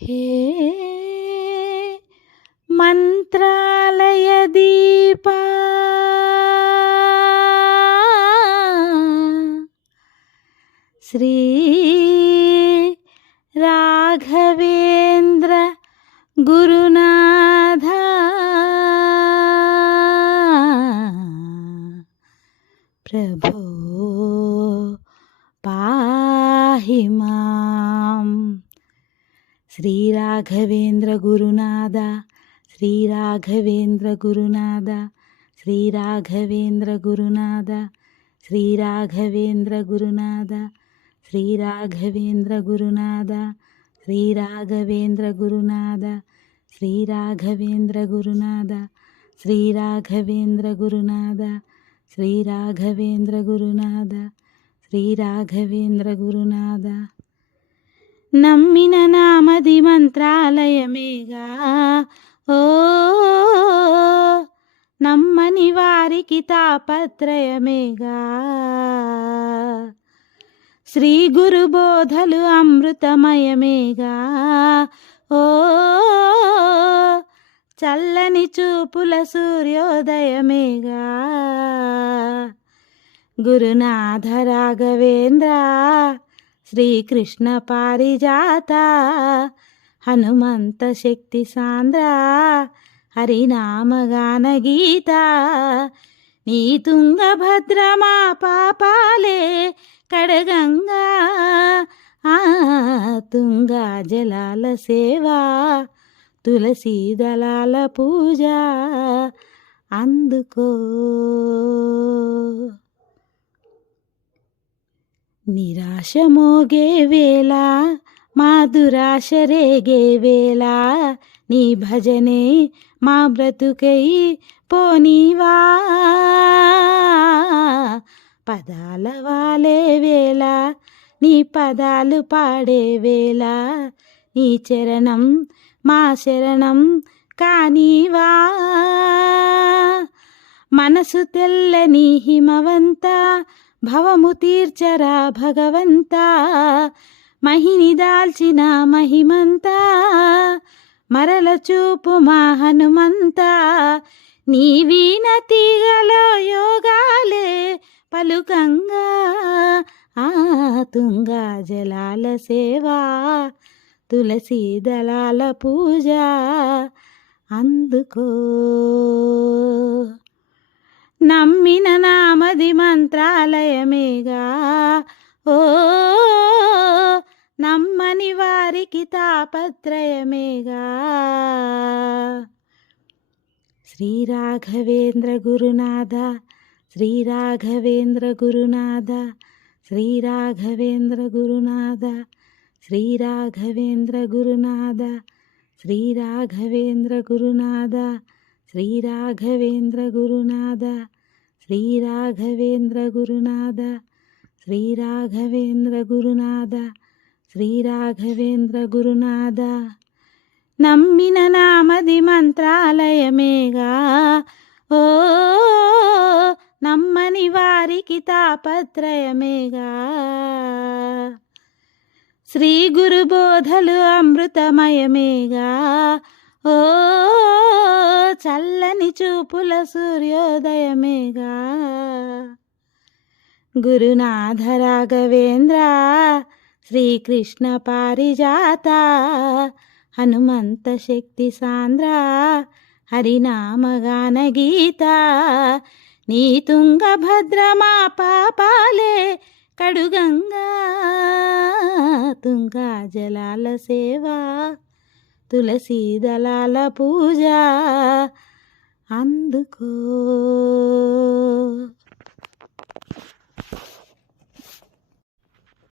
హే మంత్రాలయ దీపా శ్రీ రాఘవేంద్ర గురునాథ ప్రభో పాహి మాం. శ్రీ రాఘవేంద్ర గురునాథ, శ్రీ రాఘవేంద్ర గురునాథ, శ్రీ రాఘవేంద్ర గురునాథ, శ్రీ రాఘవేంద్ర గురునాథ, శ్రీ రాఘవేంద్ర గురునాథ, శ్రీ రాఘవేంద్ర గురునాథ, శ్రీ రాఘవేంద్ర గురునాథ, శ్రీ రాఘవేంద్ర గురునాథ, శ్రీ రాఘవేంద్ర గురునాథ, శ్రీ రాఘవేంద్ర గురునాథ. నమ్మిన నామది మంత్రాలయమేగా, ఓ నమ్మని వారికి తాపత్రయమేగా. శ్రీ గురు బోధలు అమృతమయమేగా, ఓ చల్లని చూపుల సూర్యోదయమేగా. గురునాథ రాఘవేంద్ర శ్రీకృష్ణ పారిజాత, హనుమంత శక్తి సాంద్ర హరినామగాన గీత. నీ తుంగభద్రమా పాపాలే కడగంగా, ఆ తుంగా జలాల సేవా తులసీ దళాల పూజ అందుకో. నిరాశ మోగే వేళ, మా దురాశ రేగే వేళ, నీ భజనే మా బ్రతుకై పోనీవా. పదాల వాలే వేళ, నీ పదాలు పాడే వేళ, నీ చరణం మా శరణం కానీవా. మనసు తెల్లని హిమవంత, భవము తీర్చరా భగవంత, మహిని దాల్చిన మహిమంత, మరల చూపు మా హనుమంత. నీ వీణ తీగలో యోగాలే పలుకంగా, ఆ తుంగా జలాల సేవా తులసీ దళాల పూజ అందుకో. నమ్మిన నామది మంత్రాలయమేగా, ఓ నమ్మని వారికి తాపత్రయమేగా. శ్రీ రాఘవేంద్ర గురునాథ, శ్రీ రాఘవేంద్ర గురునాథ, శ్రీ రాఘవేంద్ర గురునాథ, శ్రీ రాఘవేంద్ర గురునాథ, శ్రీ రాఘవేంద్ర గురునాథ, శ్రీ రాఘవేంద్ర గురునాథ, శ్రీ రాఘవేంద్ర గురునాథ, శ్రీ రాఘవేంద్ర గురునాథ, శ్రీ రాఘవేంద్ర గురునాథ. నమ్మిన నామది మంత్రాలయమేగా, ఓ నమ్మని వారికి తాపత్రయమేగా. శ్రీ గురు బోధలు అమృతమయమేగా, ఓ చల్లని చూపుల సూర్యోదయమేగా. గురునాథ రాఘవేంద్ర శ్రీకృష్ణ పారిజాత, హనుమంత శక్తి సాంద్ర హరినామగాన గీత. నీ తుంగభద్రమా పాపాలే కడుగంగా, తుంగా జలాల సేవా తులసీ దళాల పూజ అందుకో.